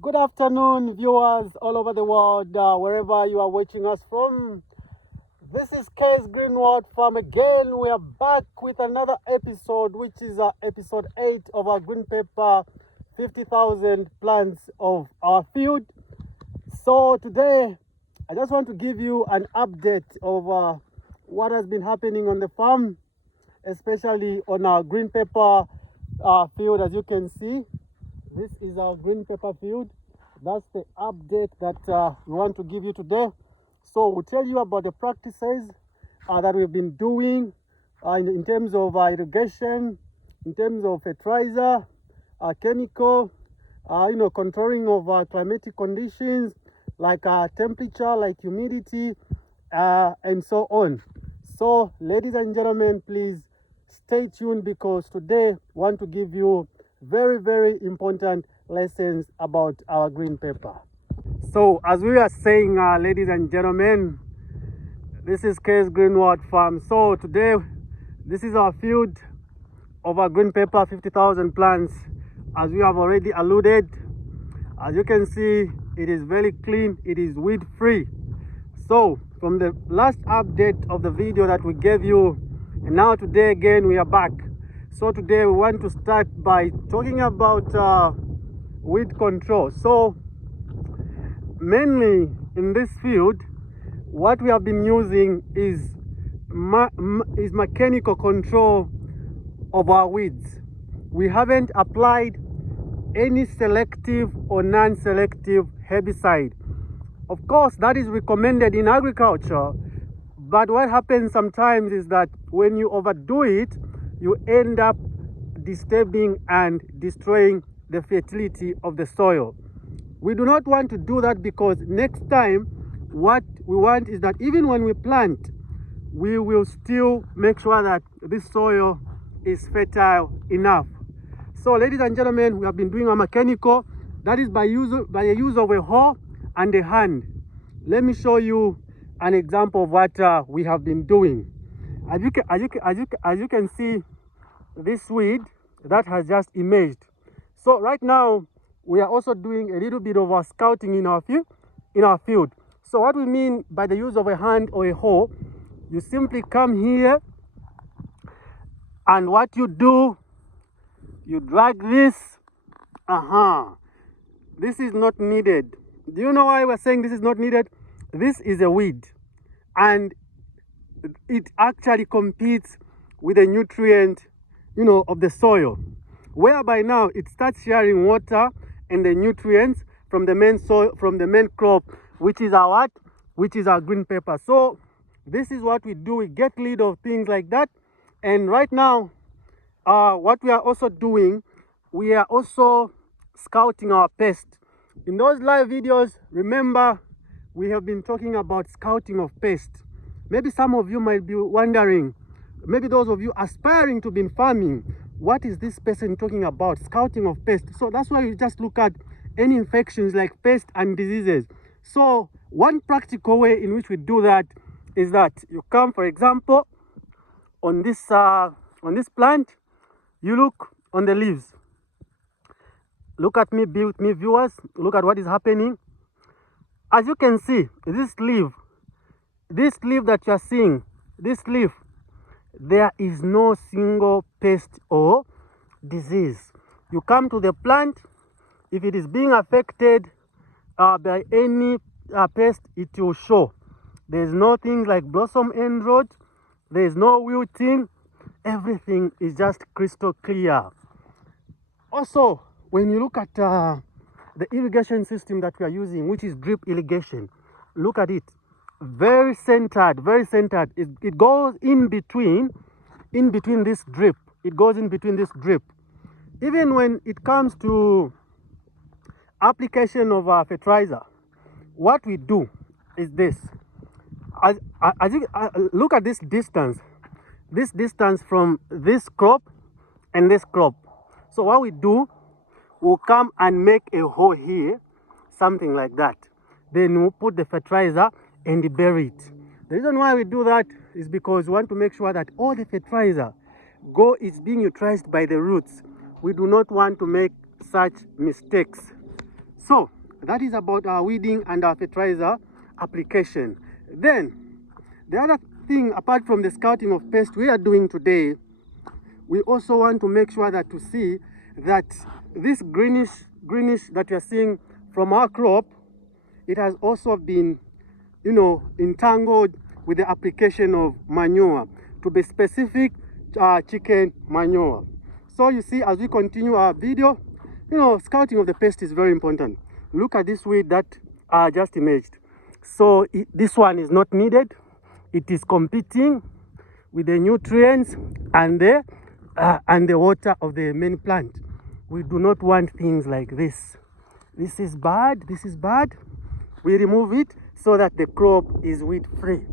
Good afternoon, viewers all over the world, wherever you are watching us from. This is Case Greenwood Farm again. We are back with another episode, which is episode 8 of our Green Pepper 50,000 plants of our field. So today, I just want to give you an update of what has been happening on the farm, especially on our green pepper field. As you can see, this is our green pepper field. That's the update that we want to give you today. So we'll tell you about the practices that we've been doing in terms of irrigation, in terms of fertilizer, chemical, controlling of climatic conditions like temperature, like humidity, and so on. So, ladies and gentlemen, please stay tuned because today I want to give you very, very important lessons about our green pepper. So, as we are saying, ladies and gentlemen, this is Case Greenwood Farm. So today, this is our field of our green pepper 50,000 plants. As we have already alluded, as you can see, it is very clean, it is weed free. So from the last update of the video that we gave you, and now today again we are back. So today we want to start by talking about weed control. So mainly in this field, what we have been using is mechanical control of our weeds. We haven't applied any selective or non-selective herbicide. Of course, that is recommended in agriculture, but what happens sometimes is that when you overdo it, you end up disturbing and destroying the fertility of the soil. We do not want to do that because next time what we want is that even when we plant, we will still make sure that this soil is fertile enough. So ladies and gentlemen, we have been doing a mechanical, that is by the use of a hoe and a hand. Let me show you an example of what we have been doing. As you can see, this weed that has just emerged. So right now we are also doing a little bit of our scouting in our field. So what we mean by the use of a hand or a hoe, you simply come here and what you do, you drag this. This is not needed. Do you know why we're saying this is not needed? This is a weed and it actually competes with the nutrient, of the soil, whereby now it starts sharing water and the nutrients from the main soil, from the main crop, which is our what? Which is our green pepper. So this is what we do. We get rid of things like that. And right now, what we are also doing, we are also scouting our pests. In those live videos, remember, we have been talking about scouting of pests. Maybe some of you might be wondering, maybe those of you aspiring to be farming, what is this person talking about? Scouting of pests. So that's why you just look at any infections like pests and diseases. So one practical way in which we do that is that you come, for example, on this plant, you look on the leaves. Look at me, be with me, viewers. Look at what is happening. As you can see, this leaf that you are seeing, this leaf, there is no single pest or disease. You come to the plant, if it is being affected by any pest, it will show. There's no things like blossom end rot, there's no wilting, everything is just crystal clear. Also, when you look at the irrigation system that we are using, which is drip irrigation, look at it. Very centered, very centered. It goes in between this drip. It goes in between this drip. Even when it comes to application of fertilizer, what we do is this. As you look at this distance from this crop and this crop. So what we do, we'll come and make a hole here, something like that. Then we'll put the fertilizer and bury it. The reason why we do that is because we want to make sure that all the fertilizer is being utilized by the roots. We do not want to make such mistakes. So that is about our weeding and our fertilizer application. Then the other thing, apart from the scouting of pests we are doing today, we also want to make sure that to see that this greenish that you're seeing from our crop, it has also been, you know, entangled with the application of manure, to be specific, chicken manure. So you see, as we continue our video, you know, scouting of the pest is very important. Look at this weed that just emerged. So this one is not needed. It is competing with the nutrients and the water of the main plant. We do not want things like this. This is bad. This is bad. We remove it so that the crop is weed free.